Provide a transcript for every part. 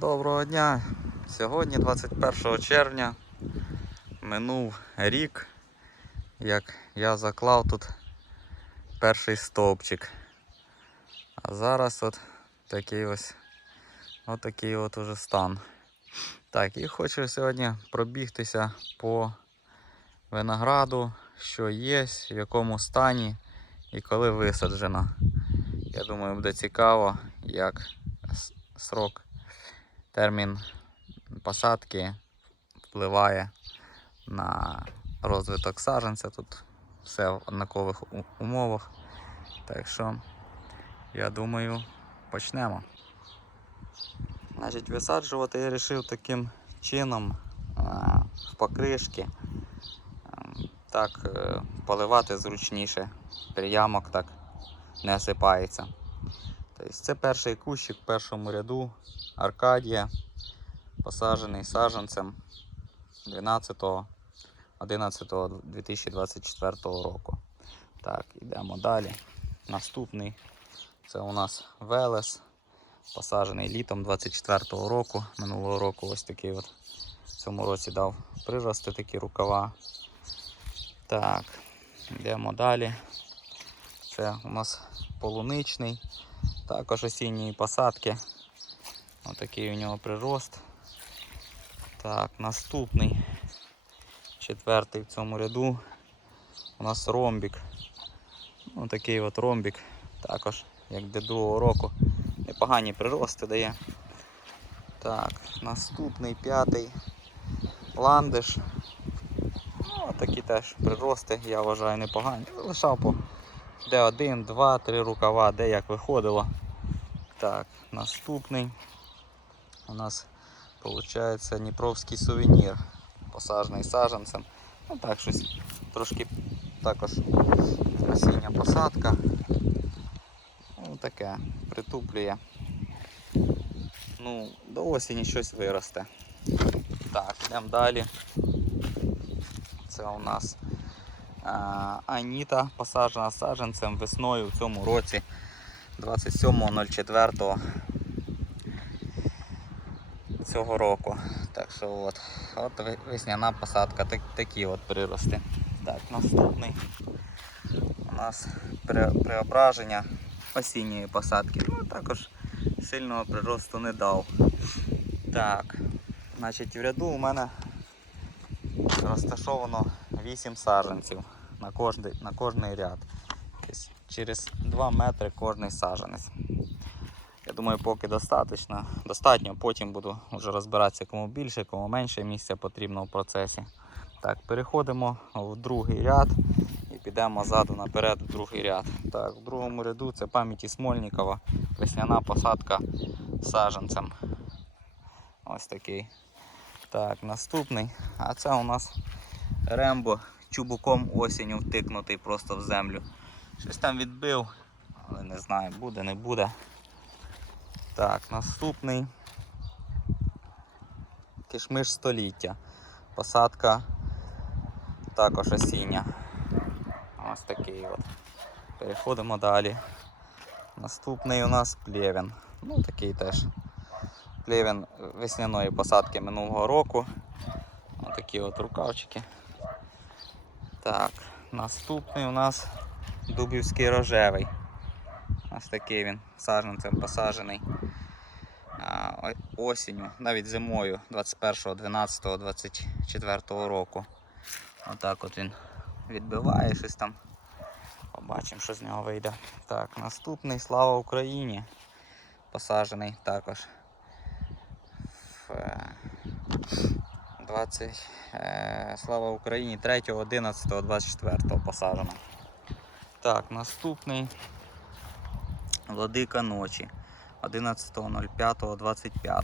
Доброго дня! Сьогодні 21 червня минув рік, як я заклав тут перший стовпчик. А зараз от такий ось от такий от уже стан. Так, і хочу сьогодні пробігтися по винограду, що є, в якому стані і коли висаджено. Я думаю, буде цікаво, як срок термін посадки впливає на розвиток саджанця. Тут все в однакових умовах. Так що, я думаю, почнемо. Значить, висаджувати я вирішив таким чином в покришки. Ем, Так, е, поливати зручніше. Приямок так не осипається. Тобто це перший кущик в першому ряду. Аркадія, посаджений саджанцем 12.11.2024 року. Так, йдемо далі. Наступний це у нас Велес, посаджений літом 24-го року. Минулого року ось такий от в цьому році дав прирости такі рукава. Так, йдемо далі. Це у нас полуничний, також осінньої посадки. Отакий у нього прирост. Так, наступний, четвертий в цьому ряду. У нас ромбік. Ну, такий от ромбік. Також, як для другого року. Непогані прирости дає. Так, наступний п'ятий ландиш. Ну, такі теж прирости, я вважаю, непогані. Лишав по де один, два, три рукава, де як виходило. Так, наступний у нас виходить Дніпровський сувенір, посаджений саджанцем. Ну так, щось трошки також осіння посадка. Ну таке, притуплює. Ну, до осені щось виросте. Так, йдемо далі. Це у нас а, Аніта посаджена саджанцем весною в цьому році 27.04 цього року. Так що от, от весняна посадка, так, такі от прирости. Так, наступний у нас пре- преображення осінньої посадки. Ну, також сильного приросту не дав. Так, значить в ряду у мене розташовано 8 саджанців на кожний, на кожний ряд. Тобто через 2 метри кожний саджанець. Думаю, поки достатньо. достатньо. Потім буду вже розбиратися, кому більше, кому менше місця потрібно в процесі. Так, переходимо в другий ряд і підемо ззаду наперед в другий ряд. Так, в другому ряду це пам'яті Смольникова, весняна посадка саджанцем. Ось такий. Так, наступний. А це у нас Рембо чубуком осінню втикнутий просто в землю. Щось там відбив, але не знаю, буде, не буде. Так, наступний кишмиш століття. Посадка також осіння. Ось такий от. Переходимо далі. Наступний у нас плевен. Ну такий теж. Плевен весняної посадки минулого року. Ось такі от рукавчики. Так, наступний у нас дубівський рожевий. Ось такий він а, о- осінню, навіть зимою 21.12.24 року. Отак от він відбиває щось там. Побачимо, що з нього вийде. Так, наступний Слава Україні. Посаджений також. В, е, 20, е, слава Україні 3.11.24 посаджено. Так, наступний Владика ночі 11.05.25.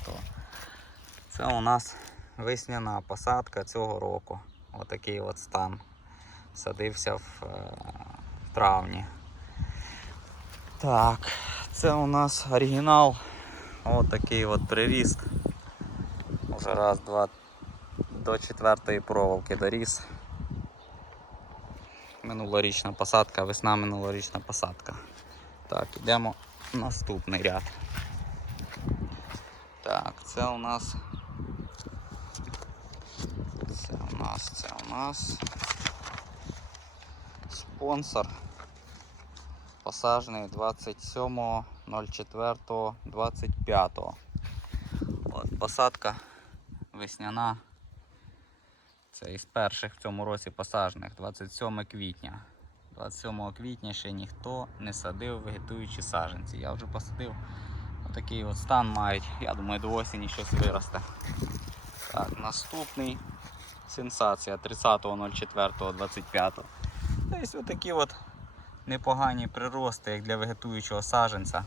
Це у нас весняна посадка цього року. Отакий от стан. Садився в е, травні. Так, це у нас оригінал. Отакий от приріст. Уже раз, два, до четвертої проволоки доріс. Минулорічна посадка, весна минулорічна посадка. Так, йдемо в наступний ряд. Це у нас. Це у нас, це у нас. Спонсор. Посажений 27.04.25. От, посадка весняна. Це із перших в цьому році посаджених 27 квітня. 27 квітня ще ніхто не садив вегетуючі саджанці. Я вже посадив. Отакий от стан мають. Я думаю, до осені щось виросте. Так, наступний сенсація 30.04.25. Тобто отакі от непогані прирости, як для вегетуючого саджанця.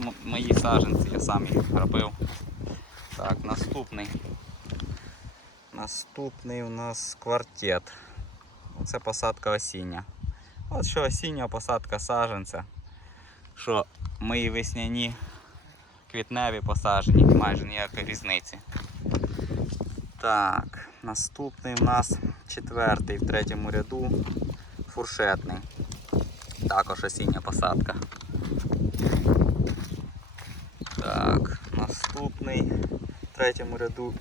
М- мої саджанці, я сам їх робив. Так, наступний. Наступний у нас квартет. Це посадка осіння. От що осіння посадка саджанця. Що мої весняні квітневі посаджені, майже ніякої різниці. Так, наступний у нас четвертий в третьому ряду фуршетний. Також осіння посадка. Так, наступний в третьому ряду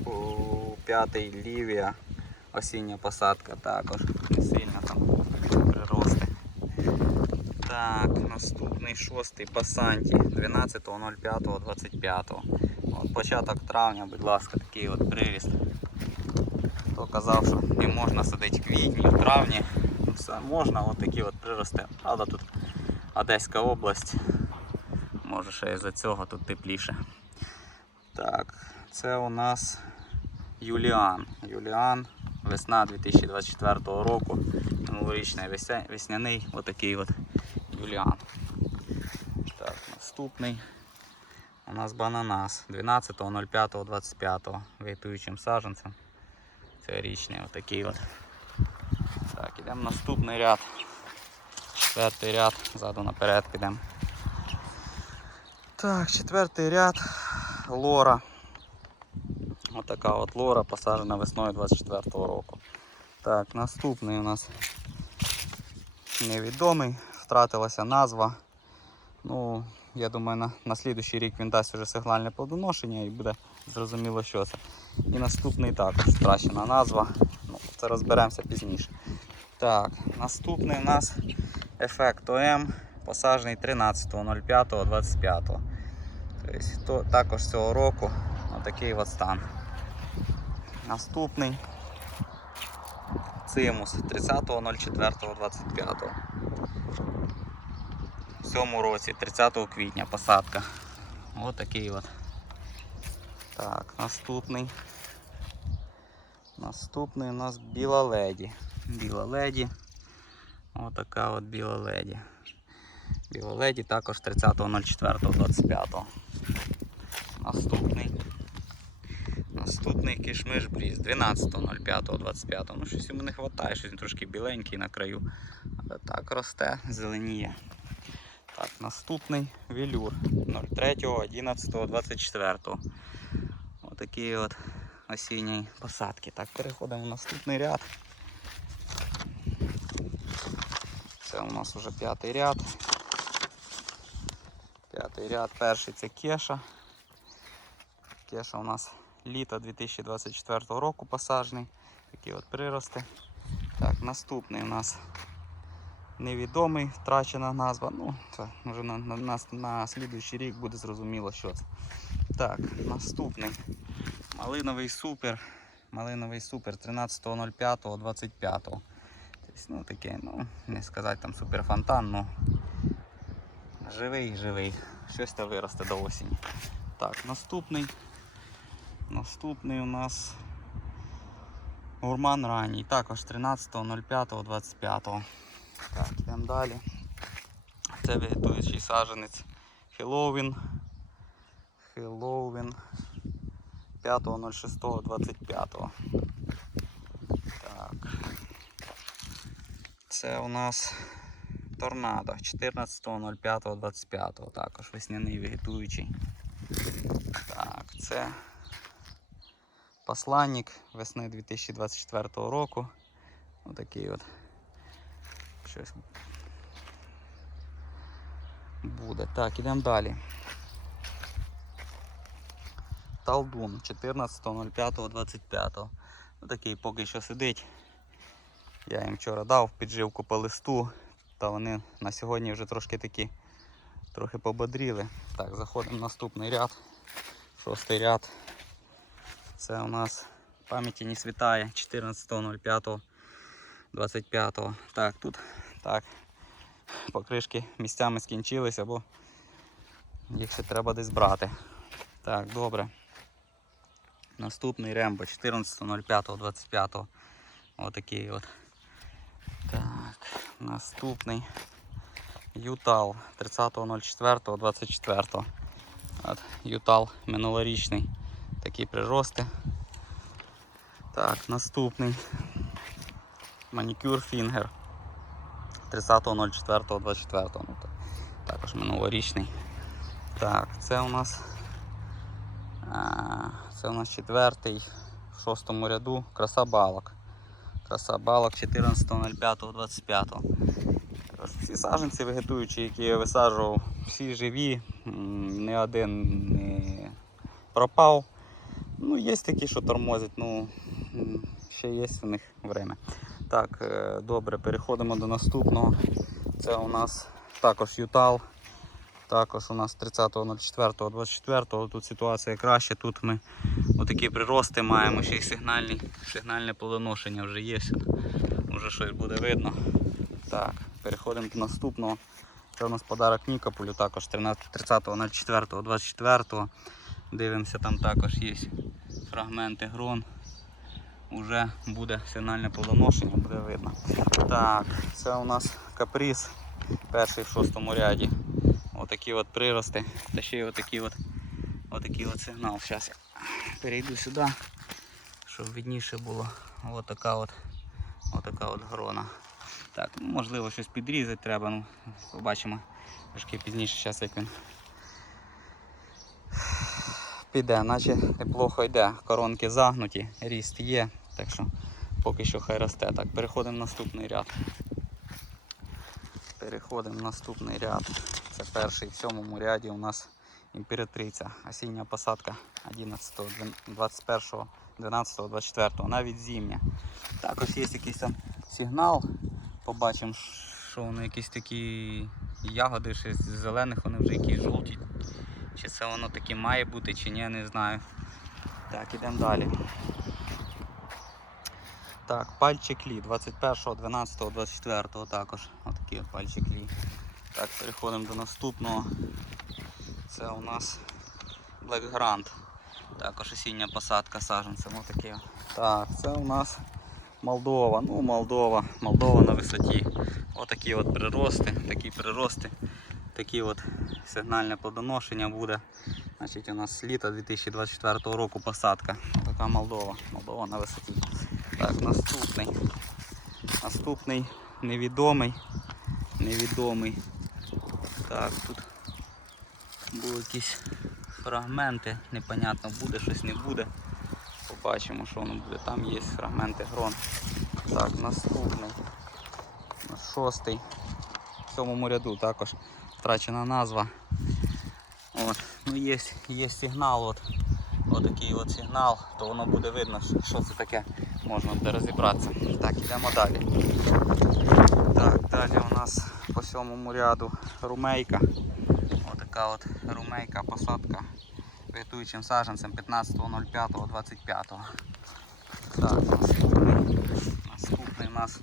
п'ятий лівія осіння посадка також не сильно там прирости. Так, наступний шостий пасанті 12.05.25. От початок травня, будь ласка, такий от приріст. Хто казав, що не можна садити в квітні, в травні, ну, все можна, от такі от прирости. Правда, тут Одеська область. Може ще із-за цього тут тепліше. Так, це у нас Юліан. Юліан, весна 2024 року. Минулорічний весняний, отакий от Юліан. Так, наступний у нас бананас 12.05.25 вегетуючим саджанцем. Це річний отакий от. Так, ідемо в наступний ряд. Четвертий ряд, ззаду наперед підемо. Так, четвертий ряд лора. Отака от лора посаджена весною 24-го року. Так, наступний у нас невідомий, втратилася назва. Ну, я думаю, на, на слідуючий рік він дасть вже сигнальне плодоношення і буде зрозуміло, що це. І наступний також втрачена назва. Ну, це розберемося пізніше. Так, наступний у нас ефект ОМ, посаджений 13.05.25. Тобто, також цього року отакий от стан. Наступний цимус 30.04.25. Цьому році, 30 квітня, посадка. Ось такий от. Так, наступний. Наступний у нас біла леді. Біла леді. Ось така от біла леді. Біла леді також 30.04.25. Наступний. Наступний кишмиш бріз 12.05.25. Ну щось йому не вистачає, щось трошки біленький на краю. Але так росте, зеленіє. Так, наступний велюр 03.11.24. Отакі от осінні посадки. Так, переходимо в наступний ряд. Це у нас вже п'ятий ряд. П'ятий ряд, перший це кеша. Кеша у нас літо 2024 року посаджений. Такі от прирости. Так, наступний у нас невідомий, втрачена назва. Ну, це вже на, на, на, на слідуючий рік буде зрозуміло, що це. Так, наступний. Малиновий супер. Малиновий супер 13.05.25. Тобто, ну таке, ну, не сказати там суперфонтан, ну живий, живий. Щось там виросте до осені. Так, наступний. Наступний у нас гурман ранній, також 13.05.25. Так, йдемо далі. Це вегетуючий саджанець Хеллоуін. Хеллоуін 5.06.25. Так. Це у нас торнадо 14.05.25. Також весняний вегетуючий. Так, це посланник весни 2024 року. Отакий от щось буде. Так, ідемо далі. Талдун 14.05.25. Ну, такий поки що сидить. Я їм вчора дав підживку по листу, та вони на сьогодні вже трошки такі трохи пободріли. Так, заходимо в наступний ряд. Шостий ряд. Це у нас пам'яті не світає 14.05.25. Так, тут так. Покришки місцями скінчилися, бо їх ще треба десь брати. Так, добре. Наступний Рембо 14.05.25. Отакий от. Так, наступний Ютал 30.04.24. От, Ютал минулорічний. Такі прирости. Так, наступний Манікюр Фінгер 30.04.24. Ну, також минулорічний. Так, це у нас а, це у нас четвертий в шостому ряду краса балок. Краса балок 14.05.25. Всі саджанці вегетуючі, які я висаджував, всі живі, ні один не пропав. Ну, є такі, що тормозять, ну ще є у них время. Так, е, добре, переходимо до наступного. Це у нас також Ютал. Також у нас 30.04.24 тут ситуація краща. Тут ми отакі прирости маємо, ще й сигнальні, сигнальне плодоношення вже є. Вже щось буде видно. Так, переходимо до наступного. Це у нас подарок Нікополю, також 30.04.24. Дивимося, там також є фрагменти грон. Уже буде сигнальне плодоношення, буде видно. Так, це у нас каприз, перший в шостому ряді. Отакі от прирости. Та ще й отакий от, отакий от сигнал. Зараз я перейду сюди, щоб видніше було. Отака от, отака от грона. Так, ну, можливо щось підрізати треба, ну, побачимо трошки пізніше, зараз як він піде, наче неплохо йде. Коронки загнуті, ріст є, так що поки що хай росте. Так, переходимо в наступний ряд. Переходимо в наступний ряд. Це перший в сьомому ряді у нас імператриця. Осіння посадка 11, 21, 12, 24, навіть зимня. Також є якийсь там сигнал. Побачимо, що вони якісь такі ягоди з зелених, вони вже якісь жовті. Чи це воно таке має бути, чи ні, не знаю. Так, ідемо далі. Так, пальчик лі 21, 12, 24 також. Отакий от пальчик лі. Так, переходимо до наступного. Це у нас Black Grand. Також осіння посадка саджанцем. Отакий. от. Так, це у нас Молдова. Ну, Молдова. Молдова на висоті. Отакі от прирости, такі прирости. Такі от сигнальне плодоношення буде. Значить, у нас літо 2024 року посадка. Така Молдова. Молдова на висоті. Так, наступний. Наступний невідомий. Невідомий. Так, тут були якісь фрагменти, непонятно буде, щось не буде. Побачимо, що воно буде. Там є фрагменти грон. Так, наступний. Шостий. В сьомому ряду також втрачена назва. От. Ну, є, є сигнал, от. Отакий от сигнал, то воно буде видно, що, це таке, можна буде розібратися. Так, йдемо далі. Так, далі у нас по сьомому ряду румейка. Отака от румейка, посадка вегетуючим саджанцем 15.05.25. Так, наступний. Наступний у нас.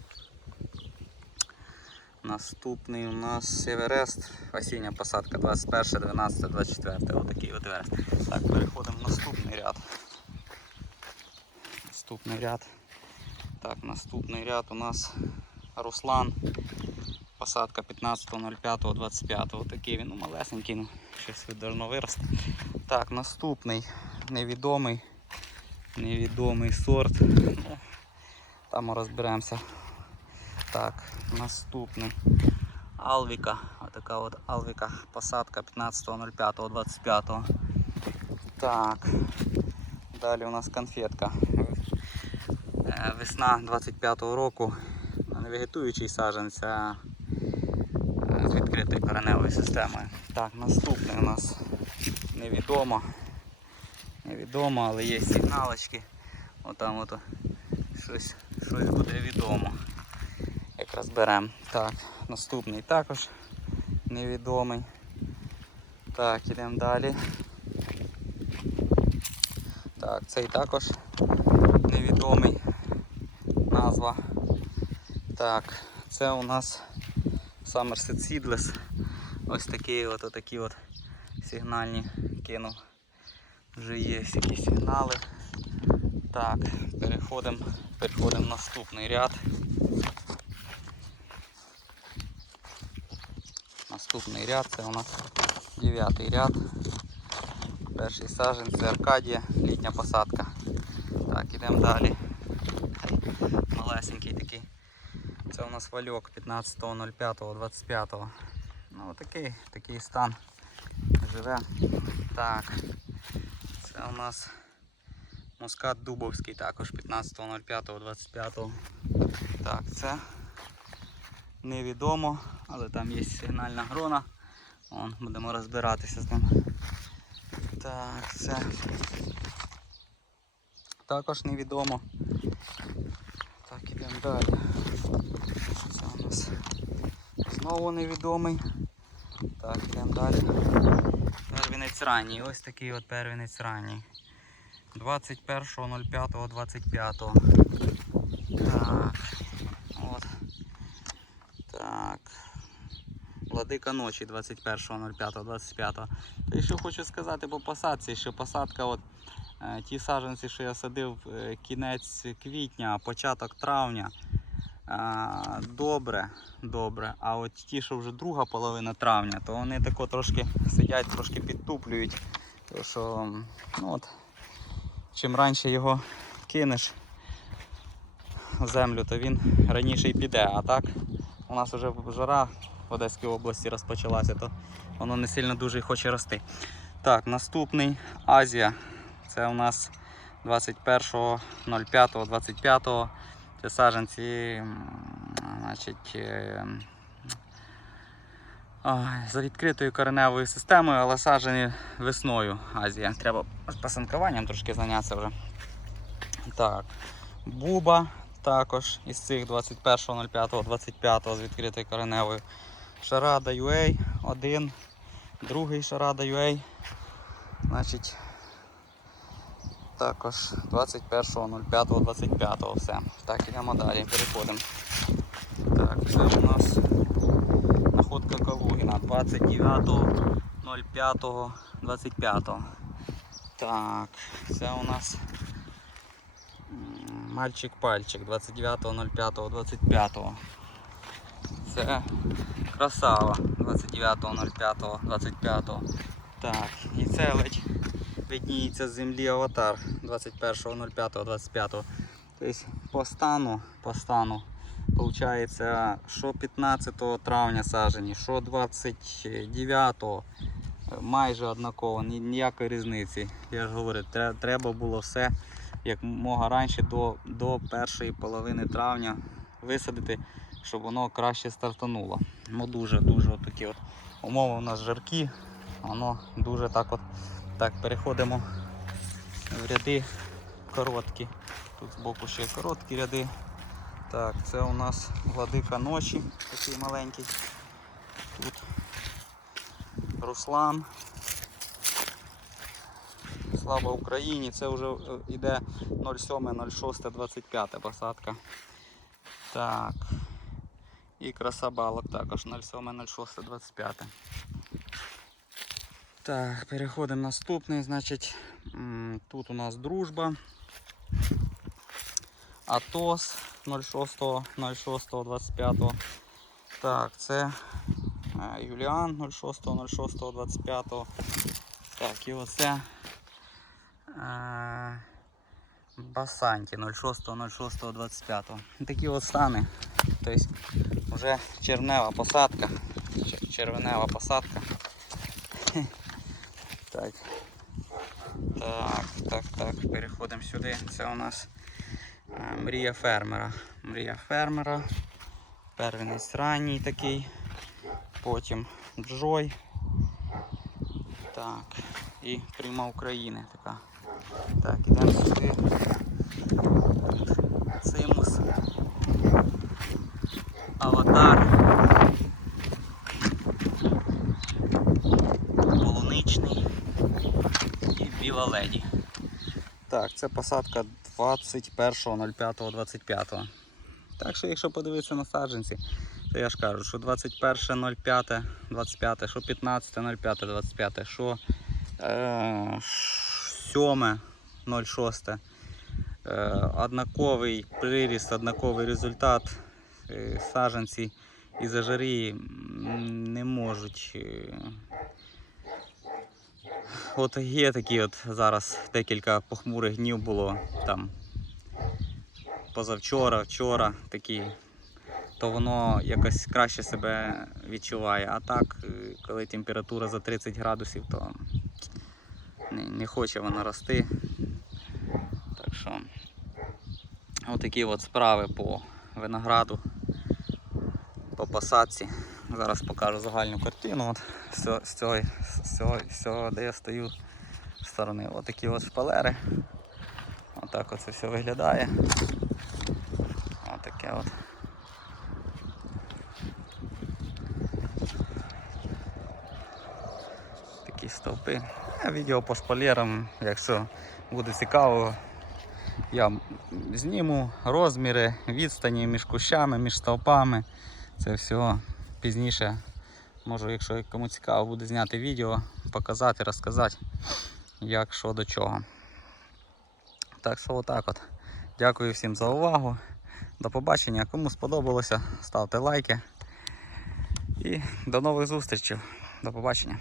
Наступний у нас Северест, осіння посадка 21, 12, 24. Отакий от верес. Так, переходимо в наступний ряд. Наступний ряд. Так, наступний ряд у нас Руслан. Посадка 15.05.25. Отакий він ну, малесенький, ну, щось должно вирости. Так, наступний невідомий. Невідомий сорт. Ну, там розберемося. Так, наступний. Алвіка. Отака от Алвіка посадка 15.05.25. Так. Далі у нас конфетка. Е, Весна 25-го року. Не вегетуючий саджанець, а е, з відкритою кореневою системою. Так, наступний у нас невідомо. невідомо, але є сигналочки. Отам ото щось, щось буде відомо. Якраз беремо. Так, наступний також невідомий. Так, ідемо далі. Так, цей також невідомий назва. Так, це у нас Somerset Seedless. Ось такі от, отакі от сигнальні кинув. Вже є якісь сигнали. Так, переходимо переходимо в наступний ряд. Наступний ряд це у нас дев'ятий ряд. Перший сажен це Аркадія, літня посадка. Так, ідемо далі. Малесенький такий. Це у нас вальок 15.05.25. Ну такий, такий стан живе. Так. Це у нас мускат Дубовський також 15.05.25. Так, це невідомо, але там є сигнальна грона. Вон, будемо розбиратися з ним. Так, це також невідомо. Так, ідемо далі. Це у нас знову невідомий. Так, ідемо далі. Первінець ранній. Ось такий от первінець ранній. 21.05.25. Так. От. Так. Владика ночі 21.05.25. І що хочу сказати по посадці, що посадка, от, е, ті саджанці, що я садив е, кінець квітня, початок травня. е, Добре, добре. А от ті, що вже друга половина травня, то вони тако трошки сидять, трошки підтуплюють. Тому що ну от, чим раніше його кинеш в землю, то він раніше й піде. А так у нас вже жара в Одеській області розпочалася, то воно не сильно дуже й хоче рости. Так, наступний Азія. Це у нас 21.05.25. Це саджанці, значить, е, за відкритою кореневою системою, але саджені весною Азія. Треба пасанкуванням трошки зайнятися вже. Так, Буба також із цих 21.05.25 з відкритою кореневою. Шарада UA 1, другий Шарада UA. Значить, також 21.05.25 все. Так, йдемо далі, переходимо. Так, це у нас находка Калугіна 29.05.25. Так, це у нас мальчик-пальчик 29.05.25. Це красава 29.05.25. Так, і це ледь видніється з землі аватар 21.05.25. Тобто по стану, по стану Получається, що 15 травня сажені, що 29 майже однаково, ніякої різниці. Я ж говорю, треба було все як мога раніше до, до першої половини травня висадити, щоб воно краще стартануло. Ну дуже дуже от такі от умови у нас жаркі, воно дуже так от так переходимо в ряди короткі. Тут збоку ще короткі ряди. Так, це у нас владика ночі, такий маленький. Тут Руслан. Слава Україні! Це вже е, іде 07.06.25 посадка. Так. І краса балок також 07.06.25. Так, переходимо наступний. Значить, тут у нас дружба. Атос 06.06.25. Так, це е, Юліан 06.06.25. Так, і оце е, Басанті 06.06.25. Такі от стани. Тобто вже червнева посадка. Чер- Червенева посадка. Так. Так, так, так, переходимо сюди. Це у нас е, мрія фермера. Мрія фермера. Первінець ранній такий. Потім Джой. Так. І пряма України така. Так, ідемо сюди. Цимус. Аватар. Полуничний і біла леді. Так, це посадка 21.05.25. Так що, якщо подивитися на саджанці, то я ж кажу, що 21.05, 25, що 15.05, 25, що е, 7.06. Е, однаковий приріст, однаковий результат. Е, саджанці і зажарі не можуть. е, От є такі от зараз декілька похмурих днів було там позавчора, вчора такі, то воно якось краще себе відчуває. А так, е, коли температура за 30 градусів, то не, не хоче воно рости. Так що отакі от справи по винограду, по посадці. Зараз покажу загальну картину. От з, цього, з, цього, з, цього, де я стою з сторони. Отакі от шпалери. Отак оце все виглядає. Отаке от. Такі стовпи. А відео по шпалерам, якщо буде цікаво, я зніму розміри, відстані між кущами, між стовпами. Це все пізніше. Можу, якщо кому цікаво, буде зняти відео, показати, розказати, як що до чого. Так що отак от. Дякую всім за увагу. До побачення. Кому сподобалося, ставте лайки. І до нових зустрічей. До побачення.